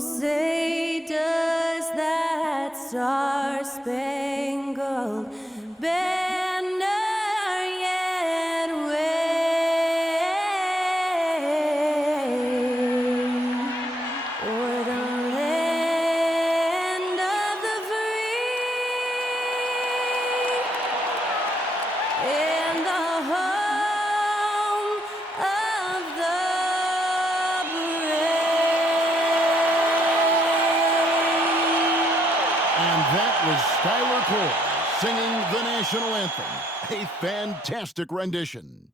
say does that star-spangled banner yet wave o'er the land of the free and the home of the That was Skylar Cole singing the national anthem. A fantastic rendition.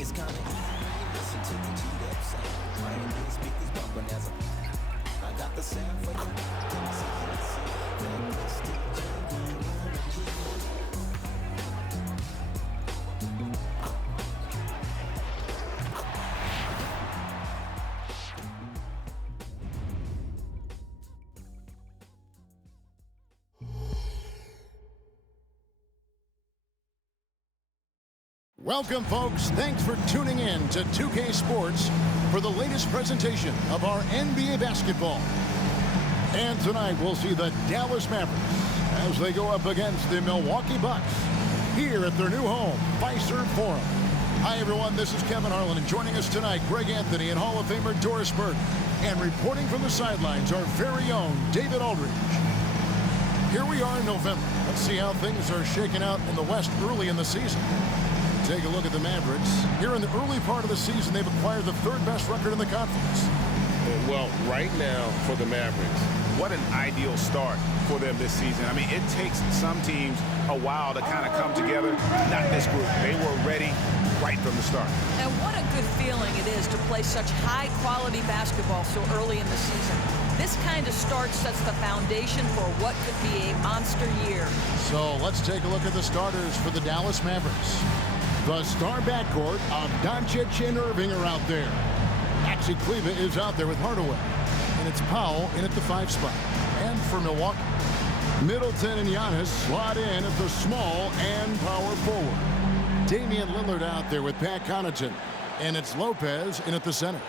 It's kind of easy. Listen to the G-Dep sound. My Indian speakers bumping as I got the sound for you. Welcome, folks. Thanks for tuning in to 2K Sports for the latest presentation of our NBA basketball. And tonight we'll see the Dallas Mavericks as they go up against the Milwaukee Bucks here at their new home, Fiserv Forum. Hi, everyone. This is Kevin Harlan, and joining us tonight, Greg Anthony and Hall of Famer Doris Burke. And reporting from the sidelines, our very own David Aldridge. Here we are in November. Let's see how things are shaking out in the West early in the season. Take a look at the Mavericks. Here in the early part of the season, they've acquired the third-best record in the conference. Well, right now for the Mavericks, what an ideal start for them this season. I mean, it takes some teams a while to kind of come together. Not this group. They were ready right from the start. And what a good feeling it is to play such high-quality basketball so early in the season. This kind of start sets the foundation for what could be a monster year. So let's take a look at the starters for the Dallas Mavericks. The star backcourt of Doncic and Irving are out there. Maxi Kleber is out there with Hardaway. And it's Powell in at the 5 spot. And for Milwaukee, Middleton and Giannis slot in at the small and power forward. Damian Lillard out there with Pat Connaughton. And it's Lopez in at the center.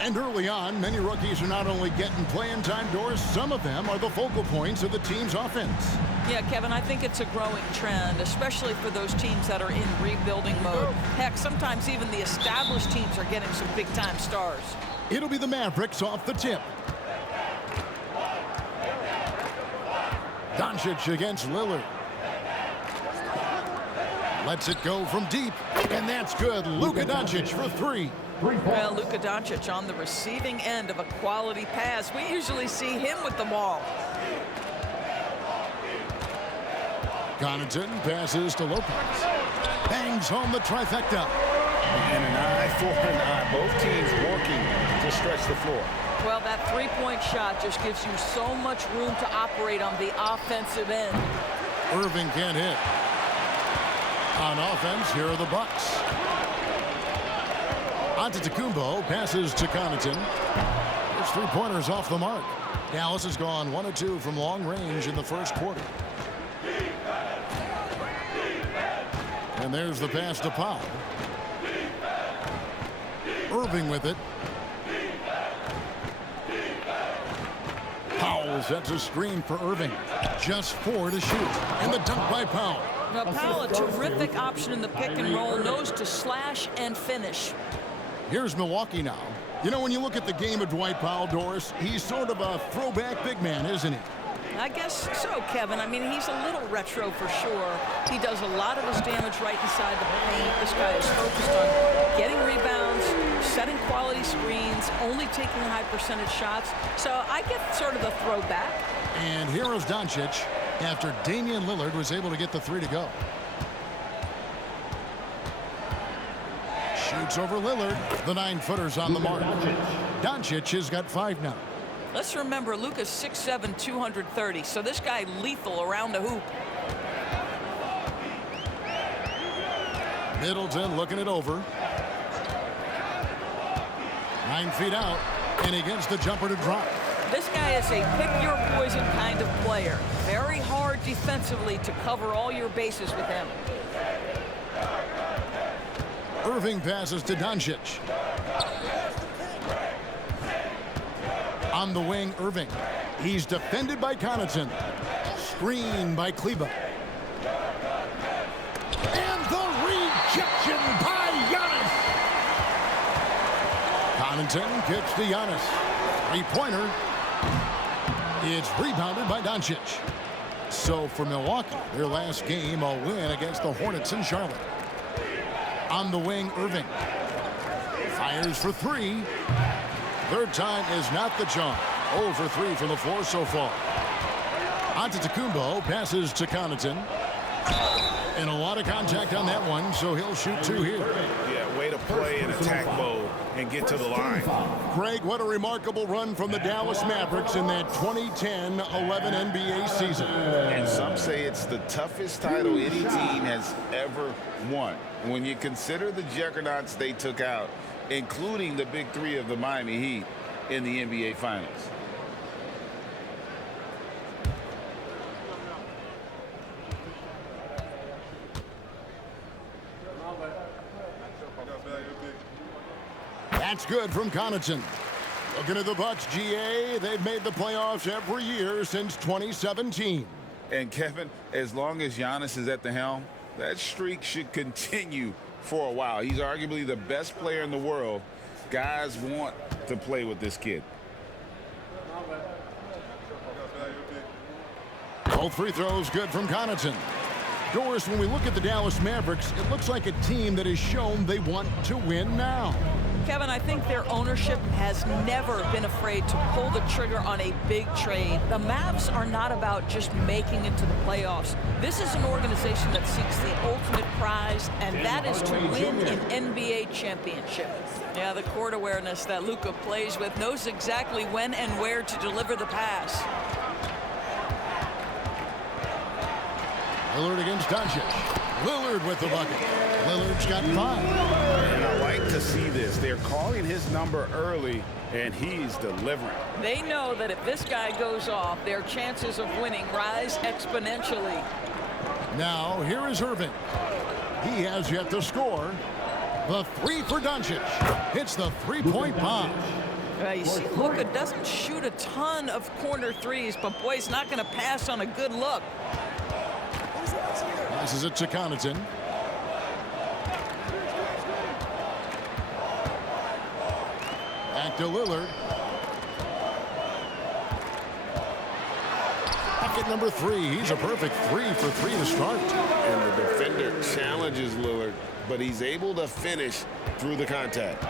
And early on, many rookies are not only getting playing time, Doris, some of them are the focal points of the team's offense. Yeah, Kevin, I think it's a growing trend, especially for those teams that are in rebuilding mode. Heck, sometimes even the established teams are getting some big-time stars. It'll be the Mavericks off the tip. Doncic against Lillard. Lets it go from deep, and that's good. Luka Doncic for 3. Well, Luka Doncic on the receiving end of a quality pass. We usually see him with the ball. Connaughton passes to Lopez. Bangs home the trifecta. And an eye for an eye. Both teams working to stretch the floor. Well, that three-point shot just gives you so much room to operate on the offensive end. Irving can't hit. On offense, here are the Bucks. Antetokounmpo passes to Connaughton. His three-pointers off the mark. Dallas has gone 1 of 2 from long range in the first quarter. And there's the pass to Powell. Irving with it. Powell sets a screen for Irving. Just 4 to shoot. And the dunk by Powell. Now, Powell, a terrific option in the pick and roll, knows to slash and finish. Here's Milwaukee now. You know, when you look at the game of Dwight Powell, Doris, he's sort of a throwback big man, isn't he? I guess so, Kevin. I mean, he's a little retro for sure. He does a lot of his damage right inside the paint. This guy is focused on getting rebounds, setting quality screens, only taking high percentage shots. So I get sort of the throwback. And here is Doncic after Damian Lillard was able to get the 3 to go. Shoots over Lillard. The 9-footer's on the mark. Doncic has got 5 now. Let's remember, Luka's 6'7", 230, so this guy lethal around the hoop. Middleton looking it over. 9 feet out, and he gets the jumper to drop. This guy is a pick-your-poison kind of player. Very hard defensively to cover all your bases with him. Irving passes to Doncic. On the wing, Irving. He's defended by Connaughton. Screen by Kleba. And the rejection by Giannis. Connaughton gets to Giannis. Three-pointer. It's rebounded by Doncic. So for Milwaukee, their last game, a win against the Hornets in Charlotte. On the wing, Irving. Fires for three. Third time is not the charm. 0 for 3 from the floor so far. Antetokounmpo passes to Connaughton. And a lot of contact on that one, so he'll shoot 2 here. Yeah, way to play in attack mode and get to the line. Greg, what a remarkable run from the Dallas Mavericks in that 2010-11 NBA season. And some say it's the toughest title any team has ever won. When you consider the juggernauts they took out, including the big three of the Miami Heat in the NBA Finals. That's good from Connaughton. Looking at the Bucks, GA, they've made the playoffs every year since 2017. And Kevin, as long as Giannis is at the helm, that streak should continue for a while. He's arguably the best player in the world. Guys want to play with this kid. Both free throws good from Connaughton. Doris, when we look at the Dallas Mavericks, it looks like a team that has shown they want to win now. Kevin, I think their ownership has never been afraid to pull the trigger on a big trade. The Mavs are not about just making it to the playoffs. This is an organization that seeks the ultimate prize, and that is to win an NBA championship. Yeah, the court awareness that Luka plays with, knows exactly when and where to deliver the pass. Lillard against Doncic. Lillard with the bucket. Lillard's got 5. And I like to see this. They're calling his number early, and he's delivering. They know that if this guy goes off, their chances of winning rise exponentially. Now, here is Irving. He has yet to score. The 3 for Doncic. Hits the three-point bomb. You see, Luka doesn't shoot a ton of corner threes, but boy, he's not going to pass on a good look. Passes it to Connaughton. Back to Lillard. Bucket number 3. He's a perfect 3 for 3 to start. And the defender challenges Lillard, but he's able to finish through the contact.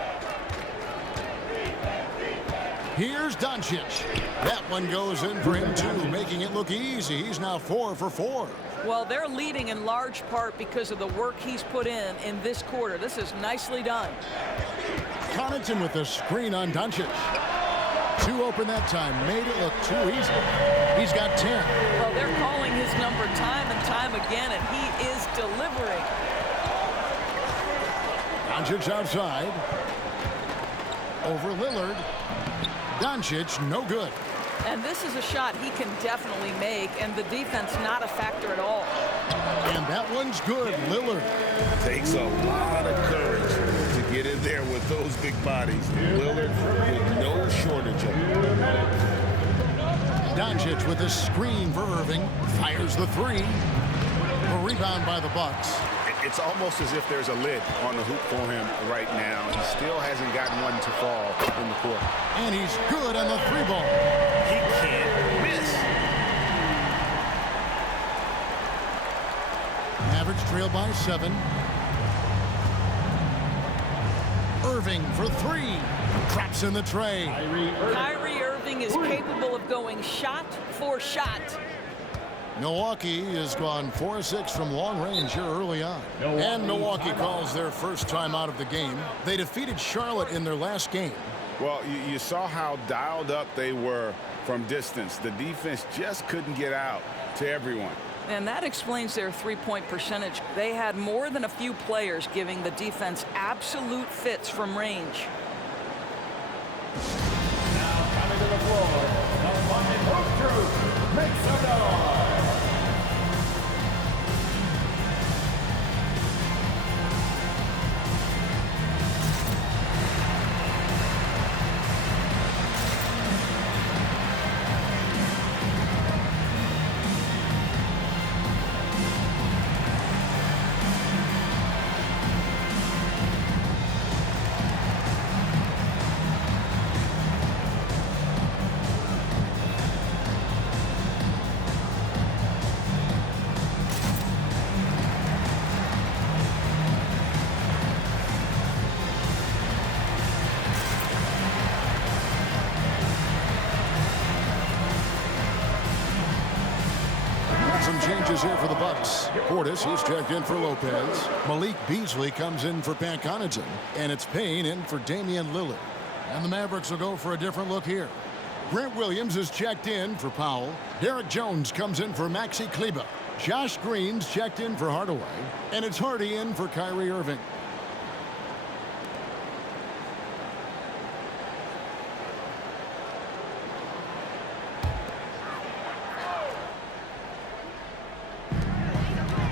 Here's Doncic. That one goes in for him too, making it look easy. He's now 4 for 4. Well, they're leading in large part because of the work he's put in this quarter. This is nicely done. Connaughton with the screen on Doncic. 2 open that time. Made it look too easy. He's got 10. Well, they're calling his number time and time again, and he is delivering. Doncic outside. Over Lillard. Doncic, no good. And this is a shot he can definitely make, and the defense not a factor at all. And that one's good. Lillard. Takes a lot of courage to get in there with those big bodies. Lillard with no shortage of it. Doncic with a screen for Irving. Fires the 3. A rebound by the Bucks. It's almost as if there's a lid on the hoop for him right now. He still hasn't gotten one to fall in the court. And he's good on the 3 ball. He can't miss. Mavericks trail by 7. Irving for 3. Traps in the tray. Kyrie Irving is capable of going shot for shot. Milwaukee has gone 4-6 from long range here early on. And Milwaukee calls their first time out of the game. They defeated Charlotte in their last game. Well, you saw how dialed up they were from distance. The defense just couldn't get out to everyone. And that explains their three-point percentage. They had more than a few players giving the defense absolute fits from range. Some changes here for the Bucks. Portis, he's checked in for Lopez. Malik Beasley comes in for Pat Connaughton. And it's Payne in for Damian Lillard. And the Mavericks will go for a different look here. Grant Williams is checked in for Powell. Derek Jones comes in for Maxi Kleber. Josh Green's checked in for Hardaway. And it's Hardy in for Kyrie Irving.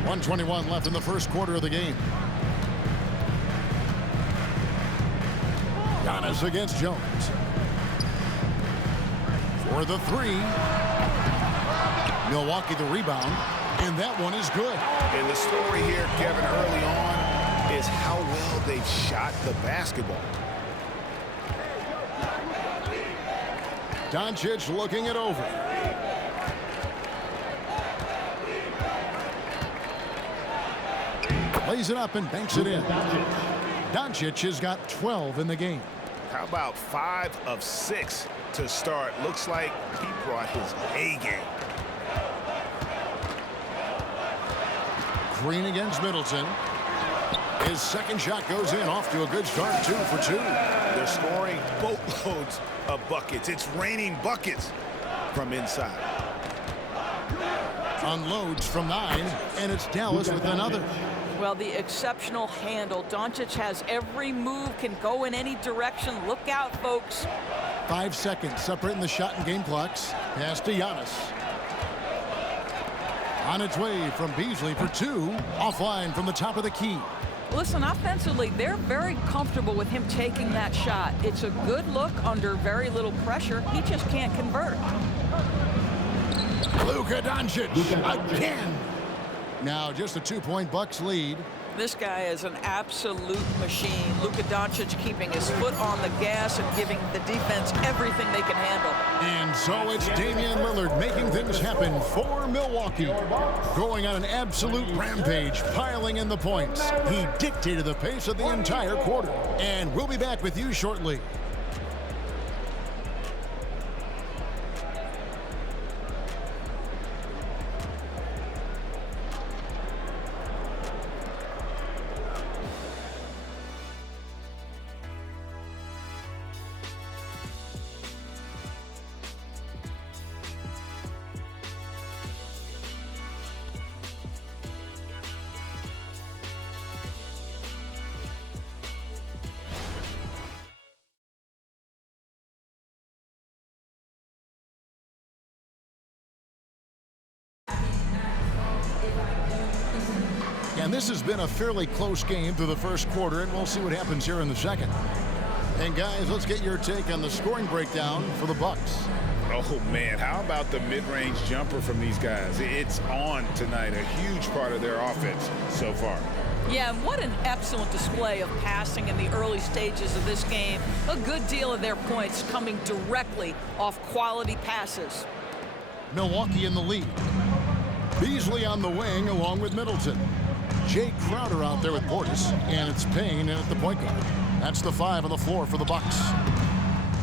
.121 left in the first quarter of the game. Giannis against Jones. For the three. Milwaukee the rebound. And that one is good. And the story here, Kevin, early on is how well they've shot the basketball. Doncic looking it over. Lays it up and banks it in. Doncic has got 12 in the game. How about 5 of 6 to start? Looks like he brought his A game. Green against Middleton. His second shot goes in, off to a good start, 2 for 2. They're scoring boatloads of buckets. It's raining buckets from inside. Unloads from 9, and it's Dallas with another. Well, the exceptional handle. Doncic has every move, can go in any direction. Look out, folks. 5 seconds separating the shot and game clocks. Pass to Giannis. On its way from Beasley for 2. Offline from the top of the key. Listen, offensively, they're very comfortable with him taking that shot. It's a good look under very little pressure. He just can't convert. Luka Doncic again. Now just a 2-point Bucks lead. This guy is an absolute machine. Luka Doncic keeping his foot on the gas and giving the defense everything they can handle. And so it's Damian Lillard making things happen for Milwaukee. Going on an absolute rampage, piling in the points. He dictated the pace of the entire quarter. And we'll be back with you shortly. And this has been a fairly close game through the first quarter, and we'll see what happens here in the second. And guys, let's get your take on the scoring breakdown for the Bucks. Oh, man, how about the mid-range jumper from these guys? It's on tonight, a huge part of their offense so far. Yeah, and what an excellent display of passing in the early stages of this game. A good deal of their points coming directly off quality passes. Milwaukee in the lead. Beasley on the wing along with Middleton. Jay Crowder out there with Portis, and it's Payne in at the point guard. That's the 5 on the floor for the Bucks.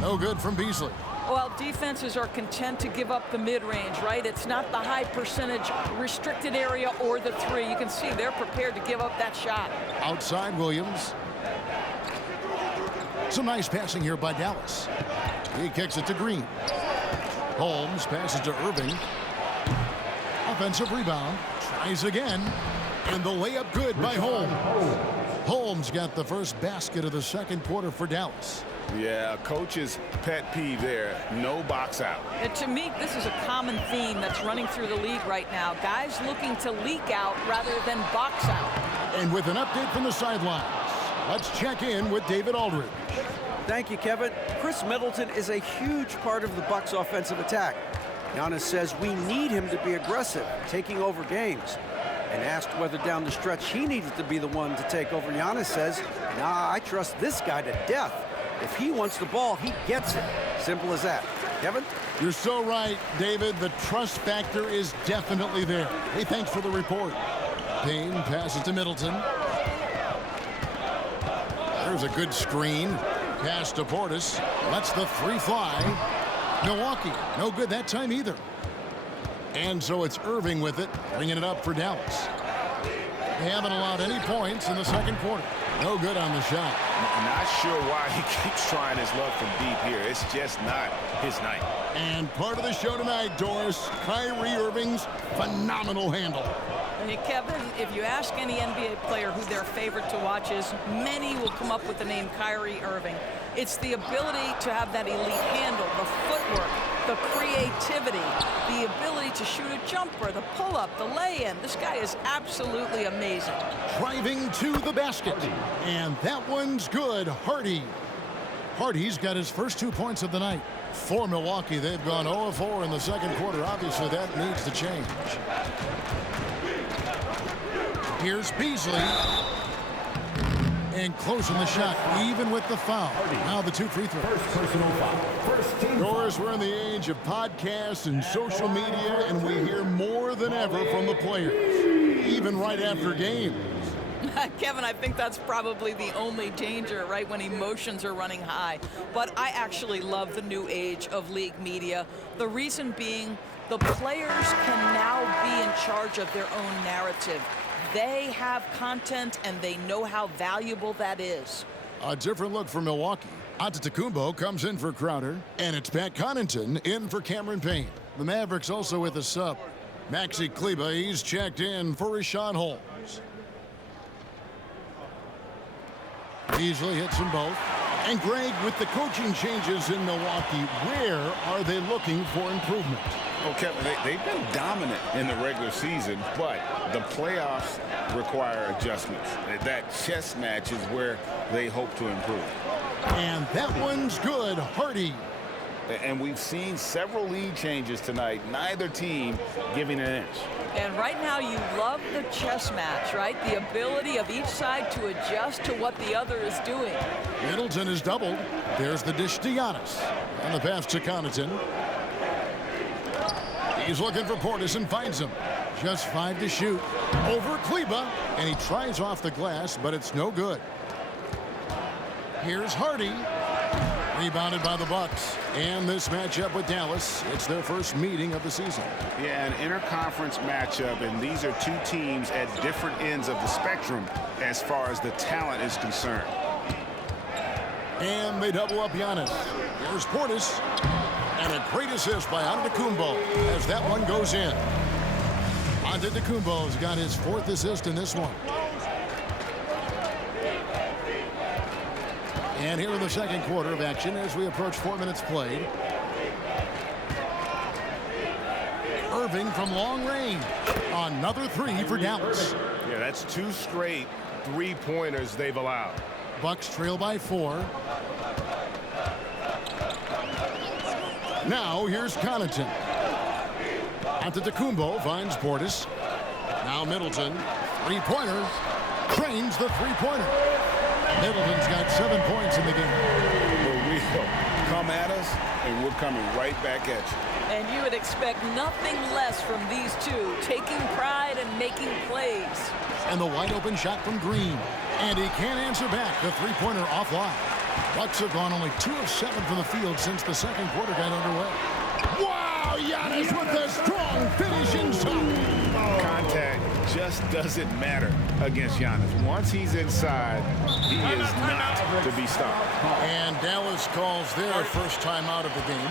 No good from Beasley. Well, defenses are content to give up the mid-range, right? It's not the high percentage restricted area or the 3. You can see they're prepared to give up that shot. Outside Williams. Some nice passing here by Dallas. He kicks it to Green. Holmes passes to Irving. Offensive rebound. Tries again. And the layup good by Holmes. Holmes got the first basket of the second quarter for Dallas. Yeah, coach's pet peeve there. No box out. And to me, this is a common theme that's running through the league right now. Guys looking to leak out rather than box out. And with an update from the sidelines, let's check in with David Aldridge. Thank you, Kevin. Chris Middleton is a huge part of the Bucks' offensive attack. Giannis says we need him to be aggressive, taking over games. And asked whether down the stretch he needed to be the one to take over, Giannis says, nah, I trust this guy to death. If he wants the ball, he gets it. Simple as that. Kevin? You're so right, David. The trust factor is definitely there. Hey, thanks for the report. Payne passes to Middleton. There's a good screen. Pass to Portis. Lets the three fly. Milwaukee, no good that time either. And so it's Irving with it, bringing it up for Dallas. They haven't allowed any points in the second quarter. No good on the shot. Not sure why he keeps trying his luck from deep here. It's just not his night. And part of the show tonight, Doris, Kyrie Irving's phenomenal handle. And Kevin, if you ask any NBA player who their favorite to watch is, many will come up with the name Kyrie Irving. It's the ability to have that elite handle, the footwork, the creativity, the ability to shoot a jumper, the pull-up, the lay-in. This guy is absolutely amazing. Driving to the basket. And that one's good. Hardy. Hardy's got his first 2 points of the night. For Milwaukee, they've gone 0-4 in the second quarter. Obviously, that needs to change. Here's Beasley. And closing the shot, even with the foul. Now the 2 free throws. First personal foul. Doris, we're in the age of podcasts and social media, and we hear more than ever from the players, even right after games. Kevin, I think that's probably the only danger, right, when emotions are running high. But I actually love the new age of league media. The reason being, the players can now be in charge of their own narrative. They have content, and they know how valuable that is. A different look for Milwaukee. Antetokounmpo comes in for Crowder, and it's Pat Connaughton in for Cameron Payne. The Mavericks also with a sub. Maxi Kleber, he's checked in for Richaun Holmes. Beasley hits them both. And Greg, with the coaching changes in Milwaukee, where are they looking for improvement? Well, Kevin, they've been dominant in the regular season, but the playoffs require adjustments. That chess match is where they hope to improve. And that one's good. Hardy. And we've seen several lead changes tonight, neither team giving an inch. And right now you love the chess match, right? The ability of each side to adjust to what the other is doing. Middleton is doubled. There's the dish to Giannis. And the pass to Connaughton. He's looking for Portis and finds him. Just 5 to shoot. Over Kleber. And he tries off the glass, but it's no good. Here's Hardy. Rebounded by the Bucks. And this matchup with Dallas, it's their first meeting of the season. Yeah, an interconference matchup, and these are two teams at different ends of the spectrum as far as the talent is concerned. And they double up Giannis. Here's Portis. And a great assist by Antetokounmpo as that one goes in. Antetokounmpo's got his 4th assist in this one. And here in the second quarter of action as we approach 4 minutes played. Irving from long range. Another 3 for Dallas. Yeah, that's 2 straight three-pointers they've allowed. Bucks trail by 4. Now here's Connaughton. Antetokounmpo finds Portis. Now Middleton. Three-pointer. Trains the three-pointer. Middleton's got 7 points in the game. We will come at us, and we're coming right back at you. And you would expect nothing less from these two, taking pride and making plays. And the wide open shot from Green. And he can't answer back. The three-pointer offline. Bucks have gone only 2 of 7 from the field since the second quarter got underway. Wow, Giannis with a strong finishing shot. Contact just doesn't matter against Giannis. Once he's inside, he is not to be stopped. And Dallas calls their first time out of the game.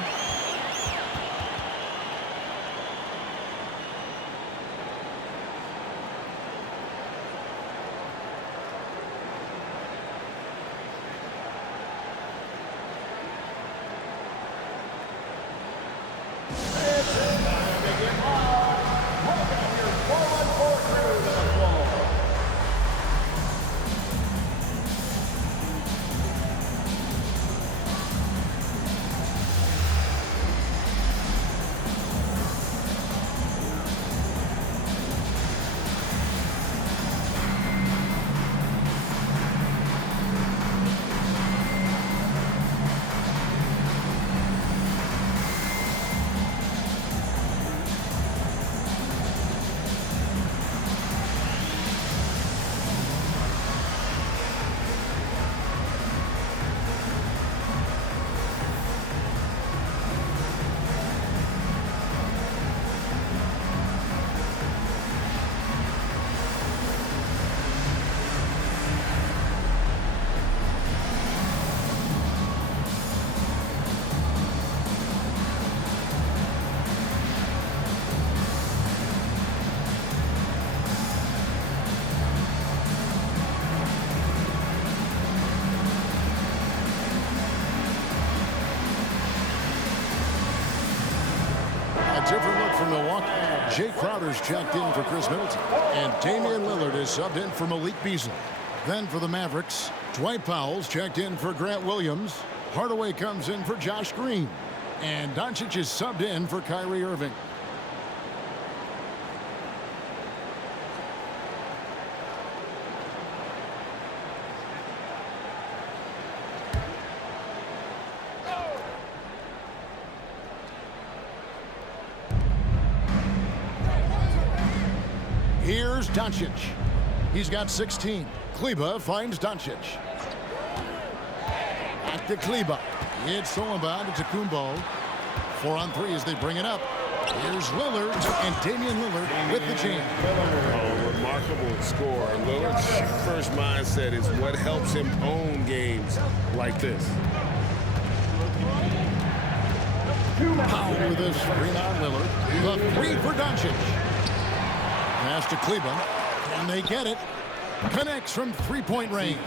walk. Jay Crowder's checked in for Chris Middleton. And Damian Lillard is subbed in for Malik Beasley. Then for the Mavericks, Dwight Powell's checked in for Grant Williams. Hardaway comes in for Josh Green. And Doncic is subbed in for Kyrie Irving. Here's Doncic. He's got 16. Kleba finds Doncic. Back to Kleba. It's Solomon to Kumbo. 4-on-3 as they bring it up. Here's Lillard and Damian Lillard with the jam. Oh, remarkable score. Lillard's first mindset is what helps him own games like this. Powell with a screen on Lillard. The three for Doncic. Pass to Kleba. And they get it. Connects from three-point range.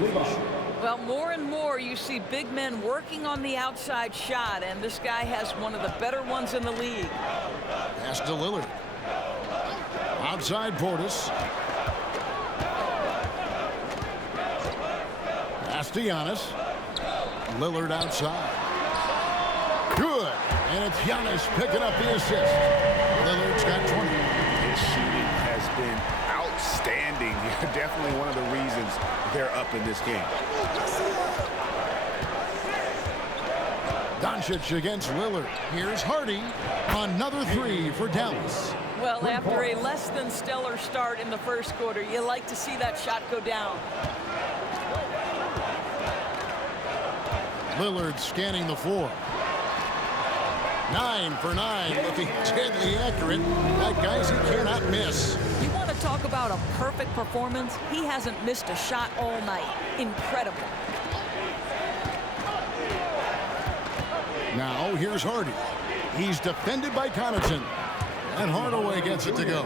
Well, more and more you see big men working on the outside shot, and this guy has one of the better ones in the league. Pass to Lillard. Outside Portis. Pass to Giannis. Lillard outside. Good. And it's Giannis picking up the assist. Lillard's got 20. His shooting has been outstanding. Definitely one of the reasons they're up in this game. Doncic against Lillard. Here's Hardy. Another three for Dallas. Well, after a less than stellar start in the first quarter, you like to see that shot go down. Lillard scanning the floor. 9 for 9, looking deadly accurate. That guys he cannot miss. You want to talk about a perfect performance? He hasn't missed a shot all night. Incredible. Now here's Hardy. He's defended by Connaughton. And Hardaway gets it to go.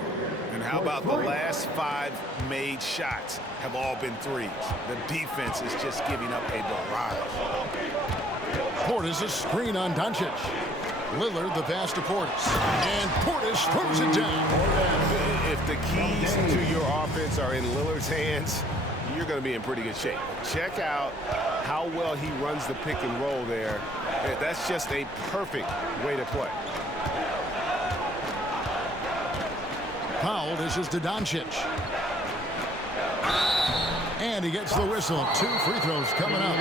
And how about the last 5 made shots have all been threes? The defense is just giving up a barrage. Portis a screen on Doncic. Lillard the pass to Portis. And Portis throws it down. If the keys to your offense are in Lillard's hands, you're going to be in pretty good shape. Check out how well he runs the pick and roll there. That's just a perfect way to play. Powell dishes to Doncic. And he gets the whistle. 2 free throws coming up.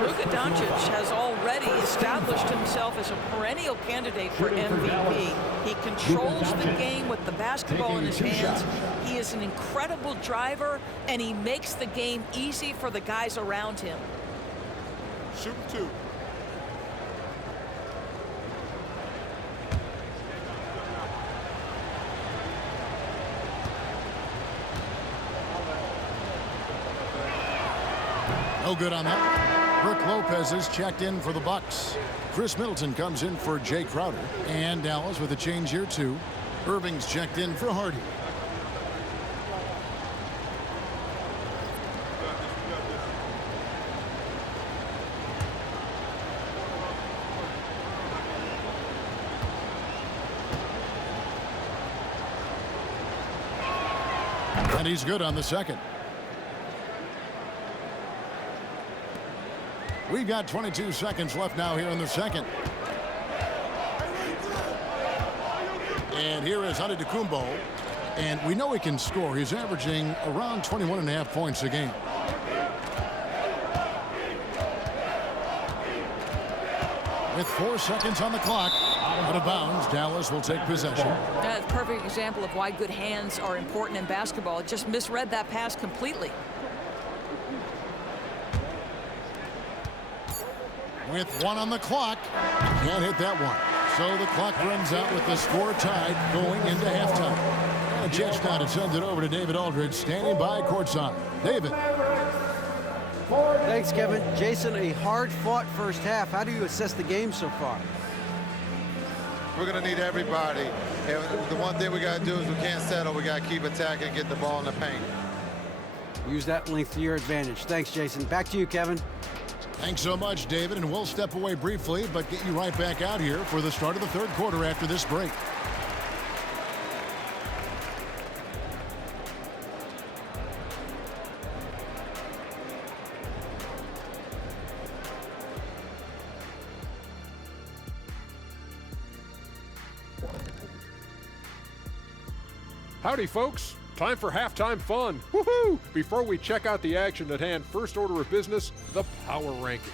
Luka Doncic has already established himself as a perennial candidate for MVP. He controls the game with the basketball in his hands. He is an incredible driver, and he makes the game easy for the guys around him. Shoot 2. No good on that. Brook Lopez is checked in for the Bucks. Chris Middleton comes in for Jay Crowder. And Dallas with a change here too. Irving's checked in for Hardy. And he's good on the second. We've got 22 seconds left now here in the second. And here is Antetokounmpo. And we know he can score. He's averaging around 21.5 points a game. With 4 seconds on the clock, out of bounds, Dallas will take possession. That's a perfect example of why good hands are important in basketball. It just misread that pass completely. With 1 on the clock, can't hit that one. So the clock runs out with the score tied going into halftime. And a chance now to send it over to David Aldridge, standing by courtside. David. Thanks, Kevin. Jason, a hard-fought first half. How do you assess the game so far? We're going to need everybody. And the one thing we got to do is we can't settle. We got to keep attacking, get the ball in the paint. Use that length to your advantage. Thanks, Jason. Back to you, Kevin. Thanks so much, David, and we'll step away briefly, but get you right back out here for the start of the third quarter after this break. Howdy, folks. Time for halftime fun. Woohoo! Before we check out the action at hand, first order of business, the power rankings.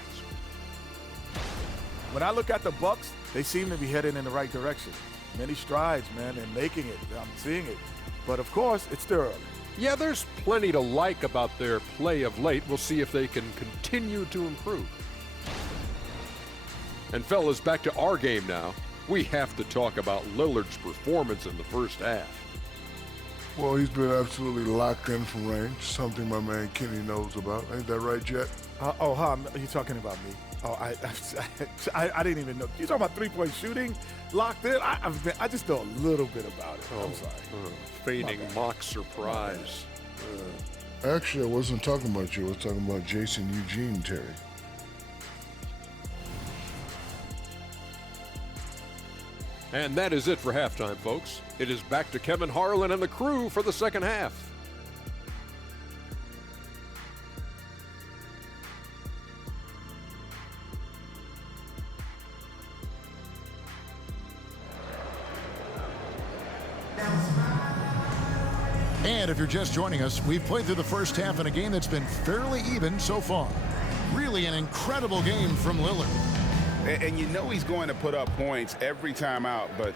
When I look at the Bucks, they seem to be heading in the right direction. Many strides, man, and making it. I'm seeing it. But of course, it's still early. Yeah, there's plenty to like about their play of late. We'll see if they can continue to improve. And fellas, back to our game now. We have to talk about Lillard's performance in the first half. Well, he's been absolutely locked in from range, something my man Kenny knows about. Ain't that right, Jet? You're talking about me. Oh, I didn't even know. You talking about three-point shooting, locked in? I just know a little bit about it. I'm sorry. Feigning mock surprise. Actually, I wasn't talking about you. I was talking about Jason Eugene, Terry. And that is it for halftime, folks. It is back to Kevin Harlan and the crew for the second half. And if you're just joining us, we've played through the first half in a game that's been fairly even so far. Really an incredible game from Lillard. And you know he's going to put up points every time out, but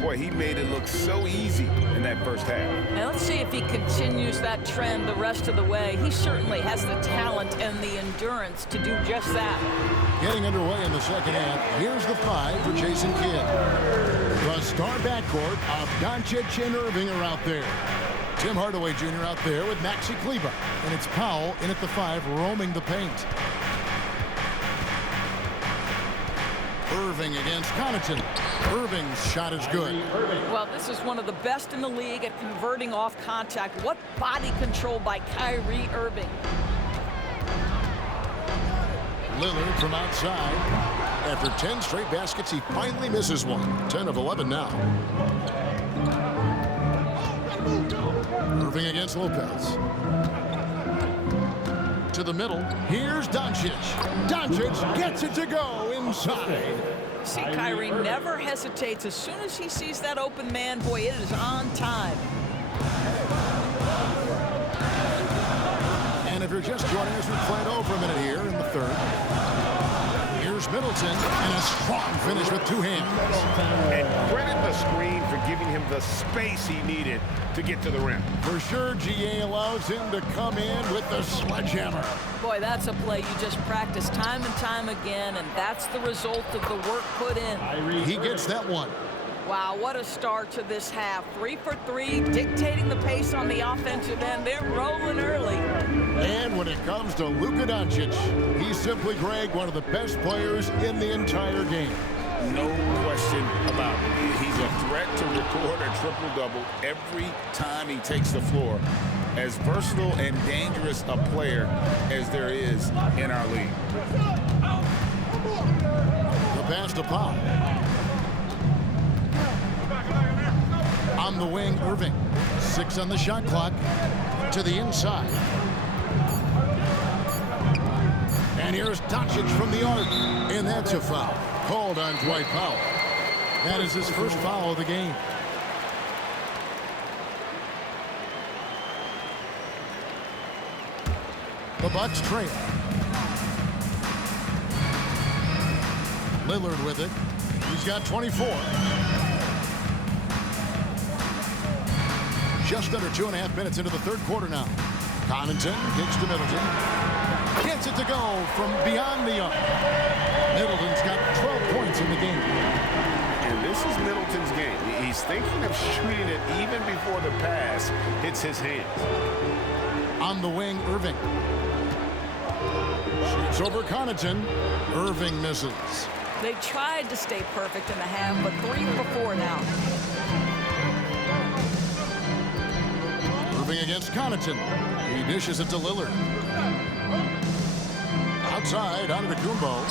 boy, he made it look so easy in that first half. Now let's see if he continues that trend the rest of the way. He certainly has the talent and the endurance to do just that. Getting underway in the second half, here's the 5 for Jason Kidd. The star backcourt of Doncic and Irving are out there. Tim Hardaway Jr. out there with Maxi Kleber. And it's Powell in at the 5, roaming the paint. Irving against Connaughton. Irving's shot is good. Well, this is one of the best in the league at converting off contact. What body control by Kyrie Irving. Lillard from outside. After 10 straight baskets, he finally misses one. 10 of 11 now. Irving against Lopez. To the middle. Here's Doncic. Doncic gets it to go inside. See, Kyrie never hesitates. As soon as he sees that open man, boy, it is on time. And if you're just joining us, we've played over a minute here in the third. Here's Middleton, and a strong finish with 2 hands. And credit the screen for giving him the space he needed to get to the rim. For sure, GA allows him to come in with the sledgehammer. Boy, that's a play you just practice time and time again, and that's the result of the work put in. He gets that one. Wow, what a start to this half. 3 for 3, dictating the pace on the offensive end. They're rolling early. And when it comes to Luka Doncic, he's simply, Greg, one of the best players in the entire game. No question about it. He's a threat to record a triple-double every time he takes the floor. As versatile and dangerous a player as there is in our league. The pass to Powell. On the wing, Irving. 6 on the shot clock. To the inside. And here's Doncic from the arc. And that's a foul. Called on Dwight Powell. That is his first foul of the game. The Bucks trail. Lillard with it. He's got 24. Just under 2.5 minutes into the third quarter now. Connaughton gets to Middleton. Gets it to go from beyond the arc. Middleton's got 12 points in the game. And this is Middleton's game. He's thinking of shooting it even before the pass hits his hands. On the wing, Irving. Shoots over Connaughton. Irving misses. They tried to stay perfect in the half, but 3 for 4 now. Irving against Connaughton. He dishes it to Lillard. Outside, Antetokounmpo.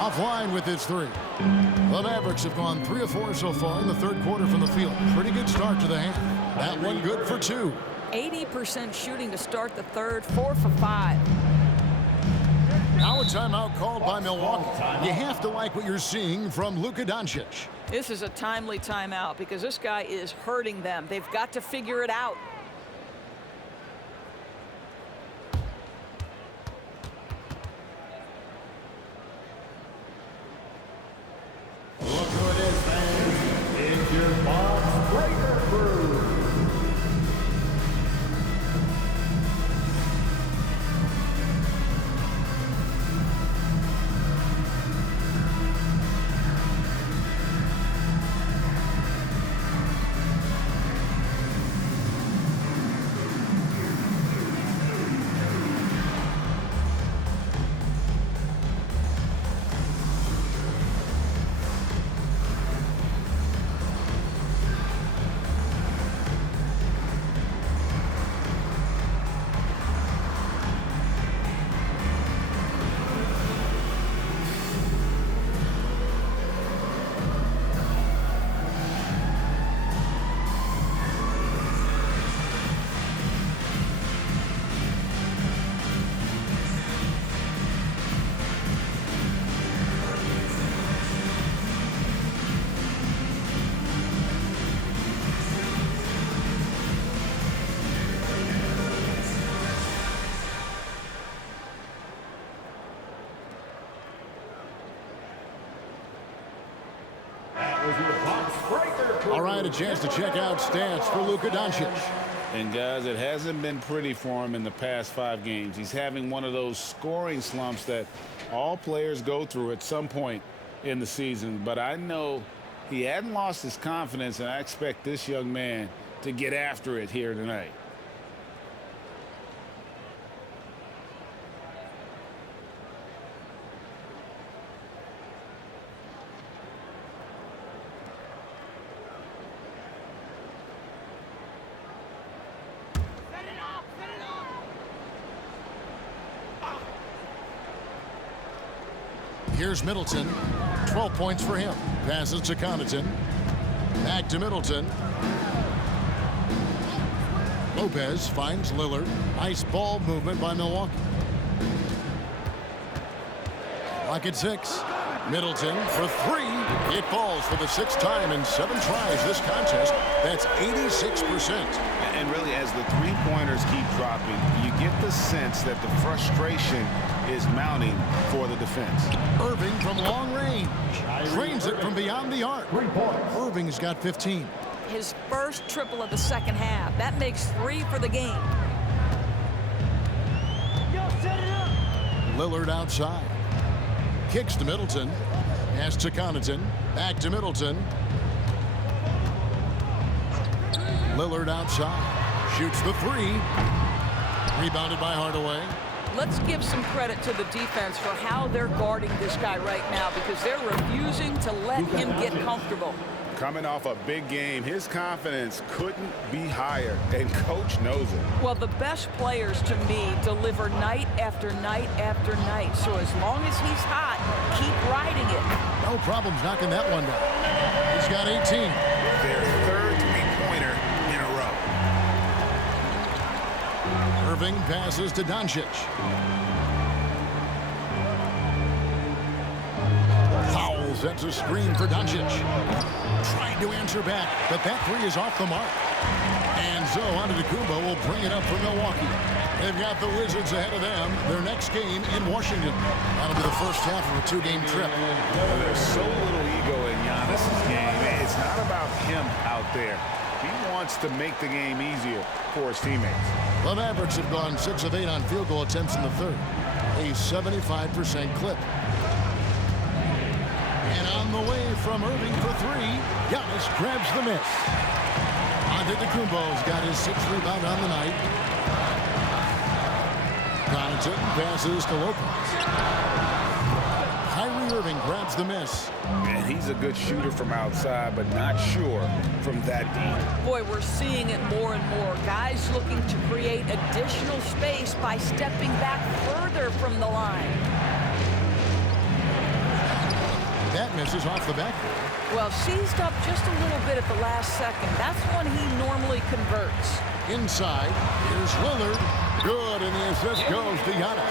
Offline with his 3. The Mavericks have gone 3 of 4 so far in the third quarter from the field. Pretty good start to the half. That one good for 2. 80% shooting to start the third, 4 for 5. Now a timeout called by Milwaukee. You have to like what you're seeing from Luka Doncic. This is a timely timeout because this guy is hurting them. They've got to figure it out. Look who it is, fans. It's your Box Breaker crew. All right, a chance to check out stats for Luka Doncic. And guys, it hasn't been pretty for him in the past 5 games. He's having one of those scoring slumps that all players go through at some point in the season. But I know he hadn't lost his confidence, and I expect this young man to get after it here tonight. Here's Middleton. 12 points for him. Passes to Connaughton. Back to Middleton. Lopez finds Lillard. Nice ball movement by Milwaukee. Clock at 6. Middleton for 3. It falls for the 6th time in 7 tries this contest. That's 86%. And really, as the three-pointers keep dropping, you get the sense that the frustration is mounting for the defense. Irving from long range. Drains it from beyond the arc. Irving's got 15. His first triple of the second half. That makes 3 for the game. Lillard outside. Kicks to Middleton. Pass to Connaughton. Back to Middleton. Lillard outside. Shoots the 3. Rebounded by Hardaway. Let's give some credit to the defense for how they're guarding this guy right now because they're refusing to let him get comfortable. Coming off a big game, his confidence couldn't be higher, and coach knows it. Well, the best players to me deliver night after night after night. So as long as he's hot, keep riding it. No problems knocking that one down. He's got 18. Their third three-pointer in a row. Irving passes to Doncic. Powell sets a screen for Doncic. Trying to answer back, but that 3 is off the mark. And so Antetokounmpo will bring it up for Milwaukee. They've got the Wizards ahead of them. Their next game in Washington. That'll be the first half of a 2-game trip. There's so little ego in Giannis's game. It's not about him out there. He wants to make the game easier for his teammates. The Mavericks have gone 6 of 8 on field goal attempts in the third. A 75% clip. And on the way from Irving for 3, Giannis grabs the miss. Antetokounmpo's got his 6th rebound on the night. Connaughton passes to Lopez. Kyrie Irving grabs the miss. And he's a good shooter from outside, but not sure from that deep. Boy, we're seeing it more and more. Guys looking to create additional space by stepping back further from the line. That misses off the back. Well, seized up just a little bit at the last second. That's when he normally converts. Inside, here's Lillard. Good, and the assist goes to Giannis.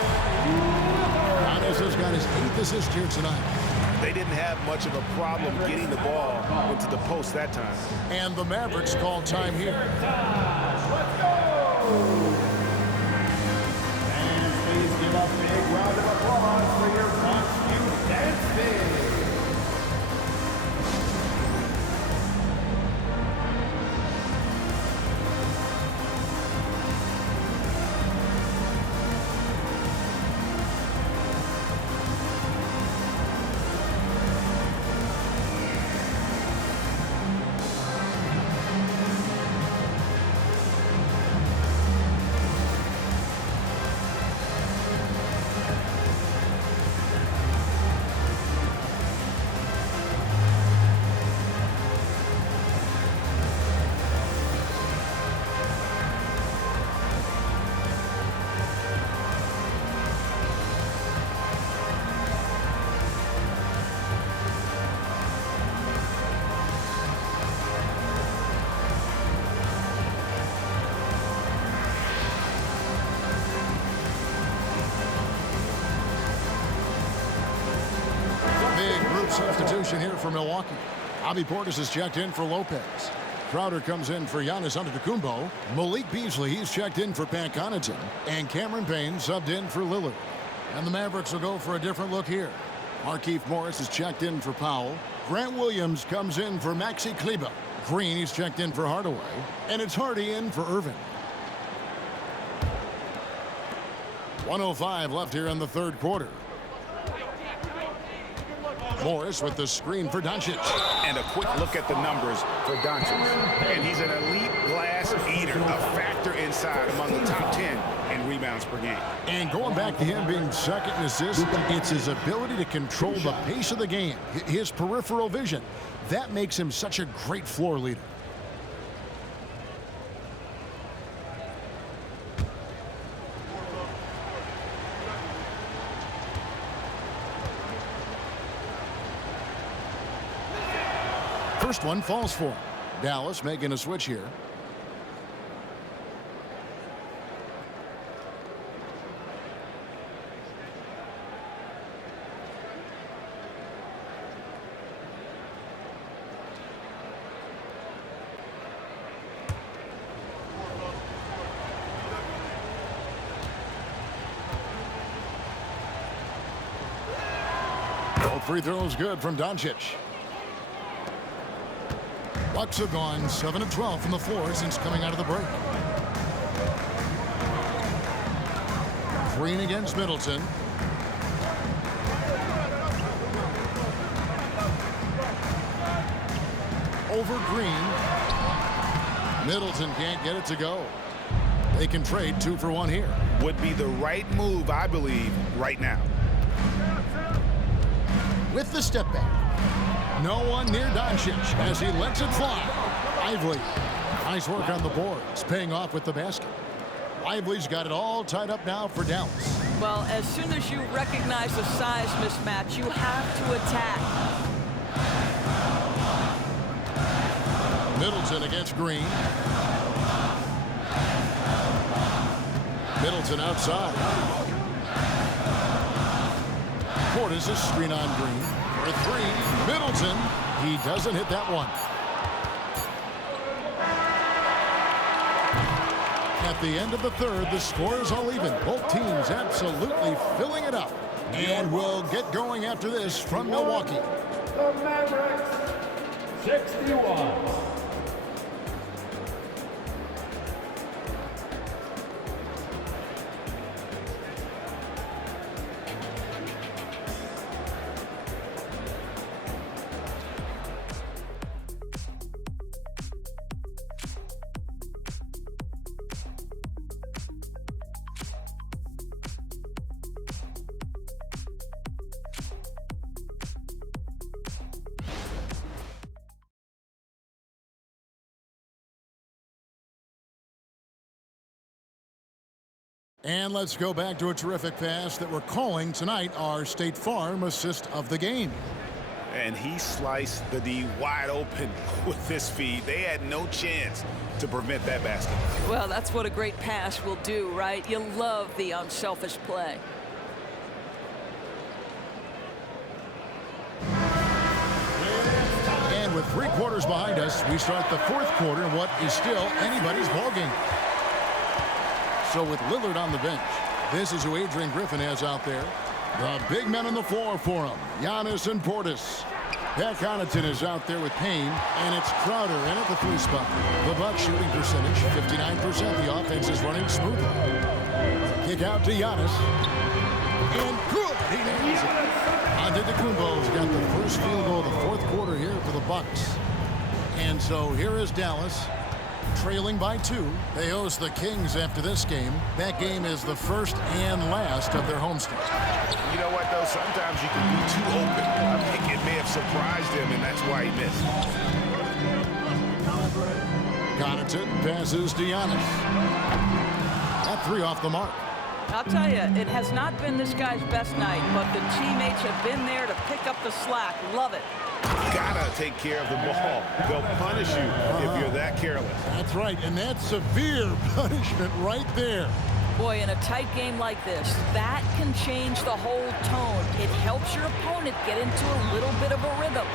Giannis has got his 8th assist here tonight. They didn't have much of a problem getting the ball into the post that time. And the Mavericks call time here. Let's go! And please give a big round of applause for your Bucks. You dance big. Substitution here for Milwaukee. Bobby Portis is checked in for Lopez. Crowder comes in for Giannis Antetokounmpo. Malik Beasley, he's checked in for Pat Connaughton. And Cameron Payne subbed in for Lillard. And the Mavericks will go for a different look here. Markieff Morris is checked in for Powell. Grant Williams comes in for Maxi Kleber. Green, he's checked in for Hardaway. And it's Hardy in for Irvin. 1:05 left here in the third quarter. Morris with the screen for Doncic. And a quick look at the numbers for Doncic. And he's an elite glass eater, a factor inside among the top 10 in rebounds per game. And going back to him being second in assists, it's his ability to control the pace of the game, his peripheral vision. That makes him such a great floor leader. First one falls for him. Dallas making a switch here. Both free throws good from Doncic. Bucks have gone 7 of 12 from the floor since coming out of the break. Green against Middleton. Over Green. Middleton can't get it to go. They can trade 2 for 1 here. Would be the right move, I believe, right now. With the step back. No one near Doncic as he lets it fly. Lively. Nice work on the boards, paying off with the basket. Lively's got it all tied up now for Dallas. Well, as soon as you recognize the size mismatch, you have to attack. Middleton against Green. Middleton outside. Portis is screen on Green. For 3, Middleton. He doesn't hit that one. At the end of the third, the score is all even. Both teams absolutely filling it up. And we'll get going after this from Milwaukee. The Mavericks, 61. And let's go back to a terrific pass that we're calling tonight our State Farm assist of the game. And he sliced the D wide open with this feed. They had no chance to prevent that basket. Well, that's what a great pass will do, right? You love the unselfish play. with 3 quarters behind us, we start the 4th quarter in what is still anybody's ballgame. So with Lillard on the bench, this is who Adrian Griffin has out there. The big men on the floor for him, Giannis and Portis. Pat Connaughton is out there with Payne, and it's Crowder in at the 3 spot. The Bucks shooting percentage, 59%. The offense is running smoothly. Kick out to Giannis. And good! He nails it. Antetokounmpo's got the first field goal of the 4th quarter here for the Bucks. And so here is Dallas, trailing by 2. They host the Kings after this game. That game is the first and last of their homestand. You know what, though? Sometimes you can be too open. I think it may have surprised him, and that's why he missed. Connaughton passes to Giannis. That 3 off the mark. I'll tell you, it has not been this guy's best night, but the teammates have been there to pick up the slack. Love it. Gotta take care of the ball. They'll punish you if you're that careless. That's right, and that's severe punishment right there. Boy, in a tight game like this, that can change the whole tone. It helps your opponent get into a little bit of a rhythm.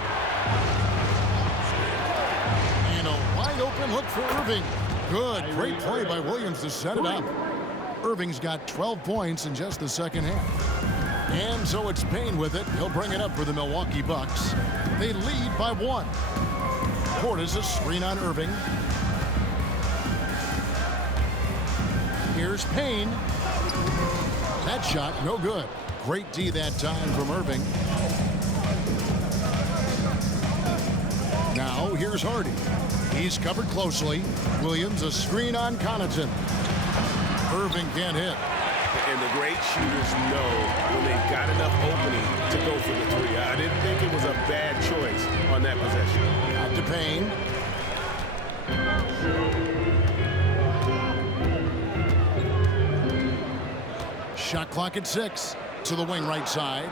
And a wide open look for Irving. Good, great play by Williams to set it up. Irving's got 12 points in just the second half. And so it's Payne with it. He'll bring it up for the Milwaukee Bucks. They lead by 1. Portis a screen on Irving. Here's Payne. That shot, no good. Great D that time from Irving. Now here's Hardy. He's covered closely. Williams a screen on Connaughton. Irving can't hit. And the great shooters know when they've got enough opening to go for the 3. I didn't think it was a bad choice on that possession. Out to Payne. Shot clock at 6. To the wing right side.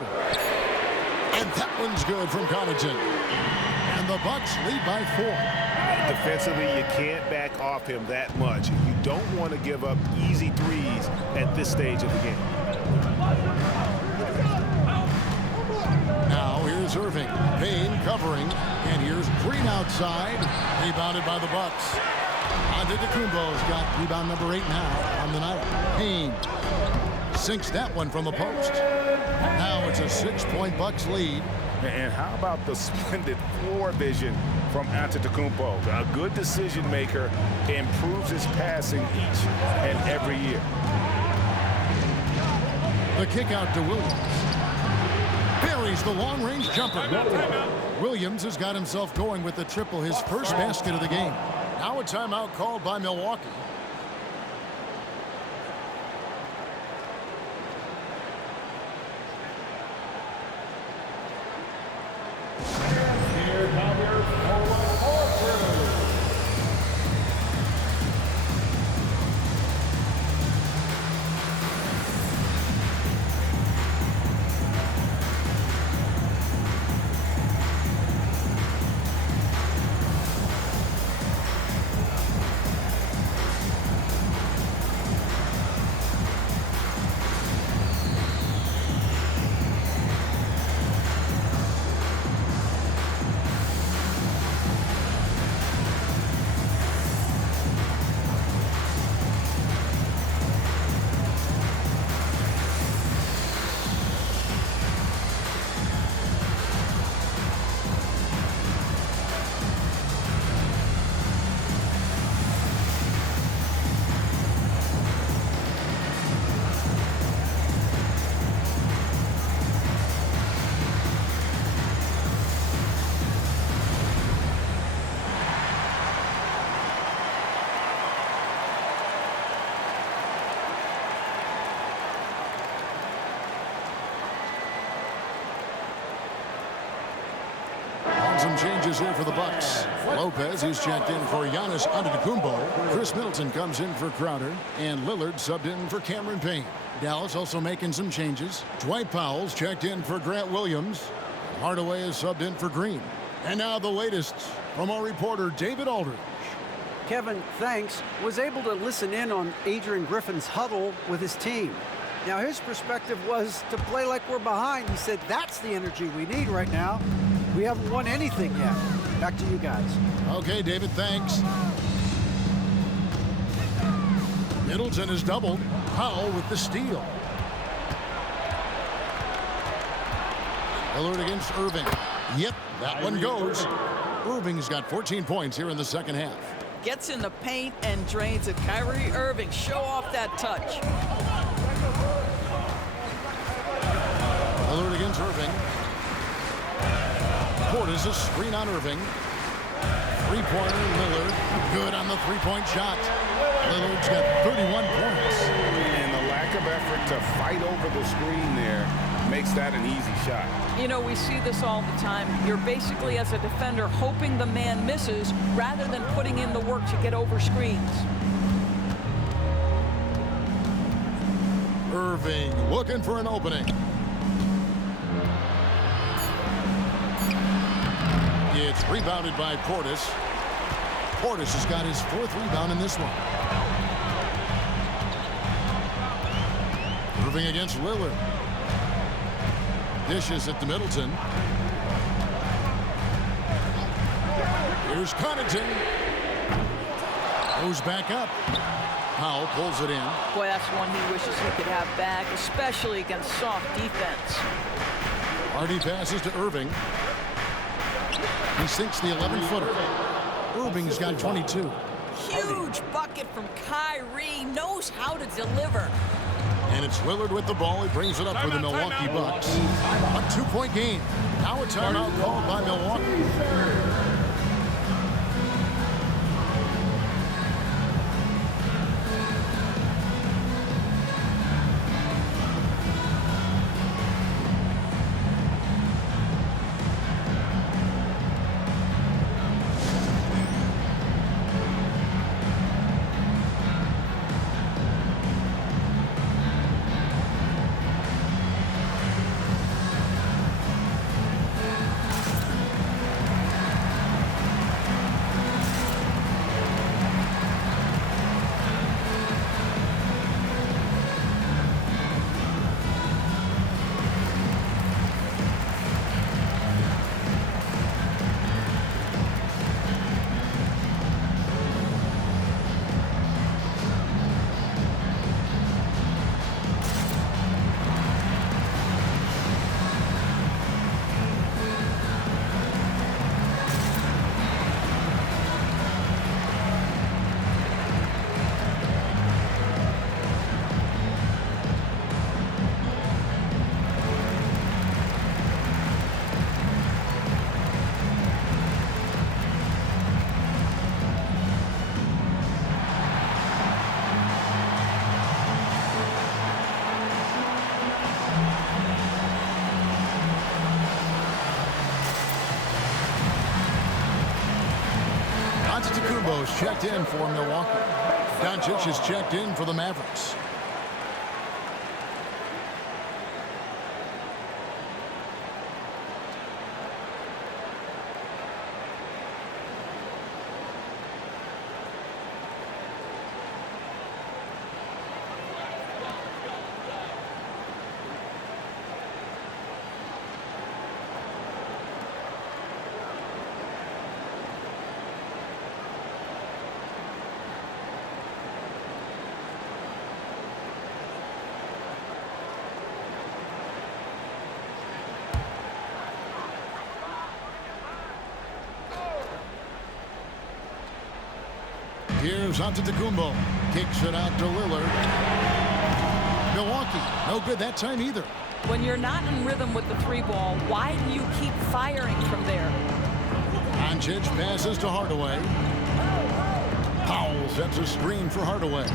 And that one's good from Connaughton. And the Bucks lead by 4. Defensively, you can't back off him that much. You don't want to give up easy 3s at this stage of the game. Now here's Irving. Payne covering. And here's Green outside. Rebounded by the Bucks. Antetokounmpo's got rebound number 8 now on the night. Payne sinks that one from the post. Now it's a 6-point Bucks lead. And how about the splendid floor vision from Antetokounmpo? A good decision maker, improves his passing each and every year. The kick out to Williams. Buries the long-range jumper. Williams has got himself going with the triple, his first basket of the game. Now a timeout called by Milwaukee. Some changes here for the Bucks. Lopez, he's checked in for Giannis Antetokounmpo. Chris Middleton comes in for Crowder. And Lillard subbed in for Cameron Payne. Dallas also making some changes. Dwight Powell's checked in for Grant Williams. Hardaway is subbed in for Green. And now the latest from our reporter, David Aldridge. Kevin, thanks, was able to listen in on Adrian Griffin's huddle with his team. Now, his perspective was to play like we're behind. He said, that's the energy we need right now. We haven't won anything yet. Back to you guys. Okay, David, thanks. Middleton is doubled. Powell with the steal. Lillard against Irving. Yep, that one goes. Irving's got 14 points here in the second half. Gets in the paint and drains it. Kyrie Irving, show off that touch. Lillard against Irving. Portis a screen on Irving. Three-pointer, Lillard. Good on the three-point shot. Lillard's got 31 points. And the lack of effort to fight over the screen there makes that an easy shot. You know, we see this all the time. You're basically, as a defender, hoping the man misses rather than putting in the work to get over screens. Irving looking for an opening. It's rebounded by Portis. Portis has got his fourth rebound in this one. Irving against Lillard. Dishes it to Middleton. Here's Connaughton. Goes back up. Powell pulls it in. Boy, that's one he wishes he could have back, especially against soft defense. Hardy passes to Irving. He sinks the 11-footer. Irving's got 22. Huge bucket from Kyrie. Knows how to deliver. And it's Lillard with the ball. He brings it up for the Milwaukee Bucks. A 2-point game. Now a timeout called by Milwaukee. Antetokounmpo's checked in for Milwaukee. Doncic is checked in for the Mavericks. Here's Antetokounmpo. Kicks it out to Lillard. Milwaukee, no good that time either. When you're not in rhythm with the three ball, why do you keep firing from there? Doncic passes to Hardaway. Powell sets a screen for Hardaway.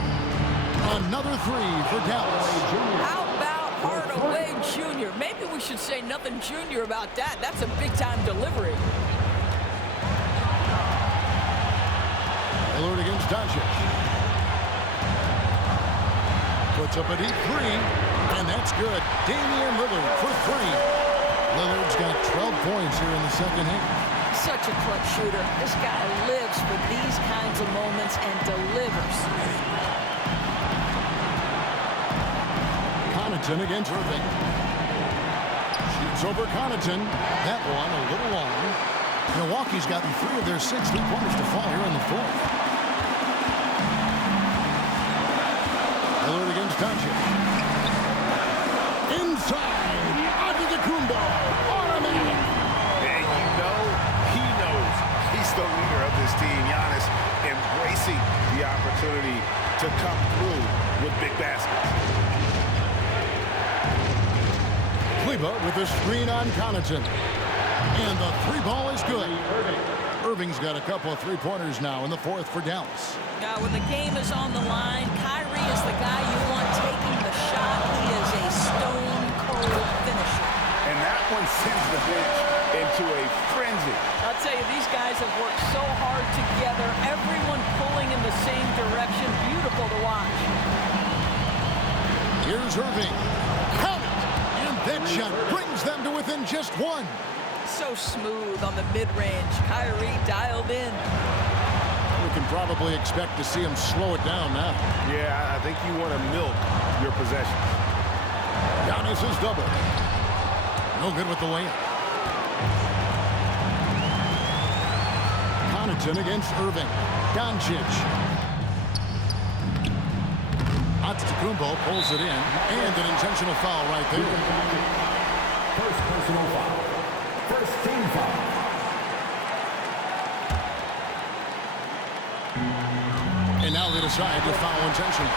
Another three for Dallas. How about Hardaway Jr.? Maybe we should say nothing junior about that. That's a big-time delivery. Lillard against Doncic. Puts up a deep three, and that's good. Damian Lillard for three. Lillard's got 12 points here in the second half. Such a clutch shooter. This guy lives for these kinds of moments and delivers. Connaughton against Irving. Shoots over Connaughton. That one a little long. Milwaukee's gotten 3 of their 6 3-pointers to fall here in the fourth. Lillard against Doncic. Inside, Antetokounmpo, automatic. And you know, he knows he's the leader of this team. Giannis embracing the opportunity to come through with big baskets. Kleba with a screen on Connaughton. And the 3 ball is good. Irving's got a couple of 3-pointers now in the fourth for Dallas. Now, when the game is on the line, Kyrie is the guy you want taking the shot. He is a stone-cold finisher. And that one sends the bench into a frenzy. I'll tell you, these guys have worked so hard together, everyone pulling in the same direction. Beautiful to watch. Here's Irving. Count it! And that shot brings them to within just 1. So smooth on the mid-range. Kyrie dialed in. We can probably expect to see him slow it down now. Yeah, I think you want to milk your possessions. Giannis is double. No good with the layup. Connaughton against Irving. Doncic. Antetokounmpo pulls it in. And an intentional foul right there. First personal foul. First team foul. And now they decide to foul intentionally.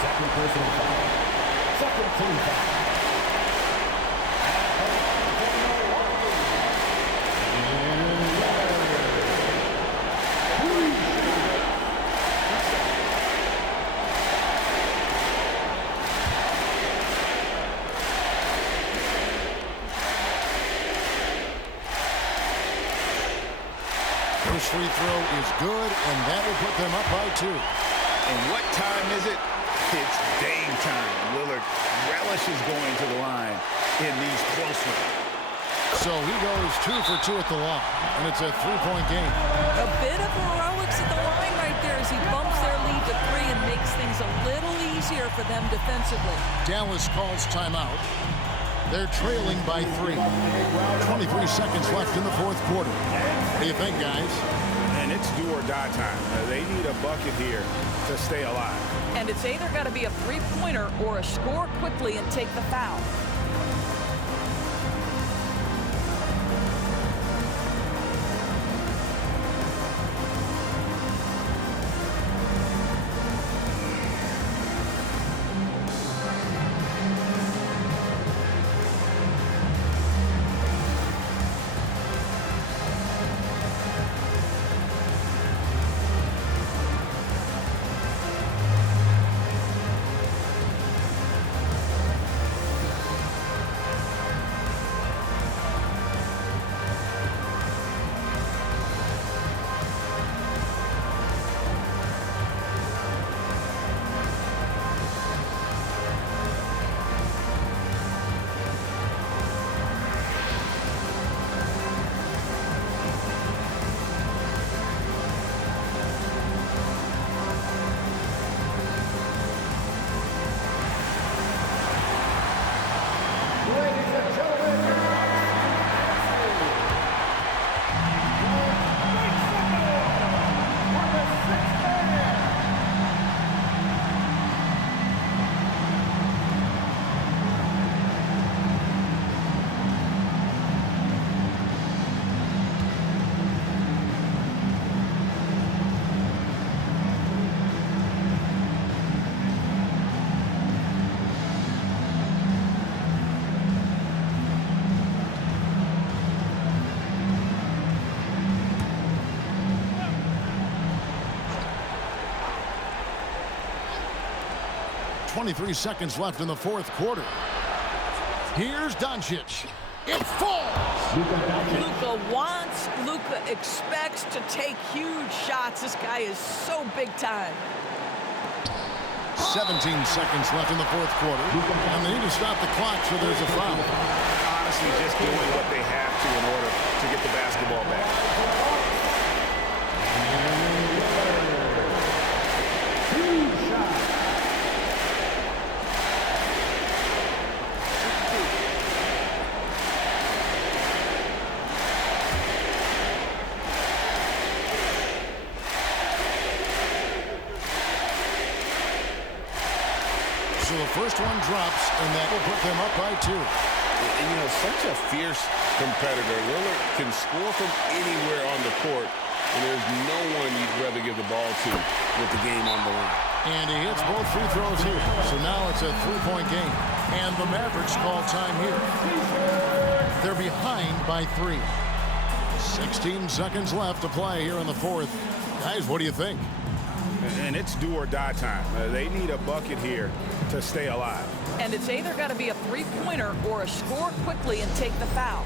Second personal foul. Second team foul. First free throw is good, and that will put them up by 2. And what time is it? It's game time. Lillard relishes going to the line in these close ones. So he goes 2 for 2 at the line, and it's a 3-point game. A bit of heroics at the line right there as he bumps their lead to 3 and makes things a little easier for them defensively. Dallas calls timeout. They're trailing by 3. 23 seconds left in the fourth quarter. What do you think, guys? And it's do or die time. They need a bucket here to stay alive. And it's either got to be a 3-pointer or a score quickly and take the foul. .23 seconds left in the fourth quarter. Here's Doncic. It falls. Luka wants, Luka expects to take huge shots. This guy is so big time. 17 seconds left in the fourth quarter. And they need to stop the clock, so there's a foul. Honestly, just doing what they have to in order to get the basketball back. So the first one drops, and that will put them up by 2. And, you know, such a fierce competitor. Lillard can score from anywhere on the court, and there's no one you'd rather give the ball to with the game on the line. And he hits both free throws here. So now it's a 3-point game. And the Mavericks call time here. They're behind by 3. 16 seconds left to play here in the fourth. Guys, what do you think? And it's do or die time. They need a bucket here to stay alive. And it's either got to be a three-pointer or a score quickly and take the foul.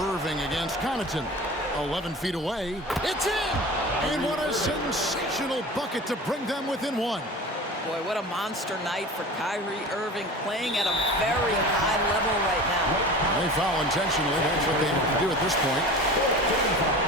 Irving against Connaughton. 11 feet away. It's in! And what a sensational bucket to bring them within 1. Boy, what a monster night for Kyrie Irving, playing at a very high level right now. They foul intentionally. That's what they have to do at this point.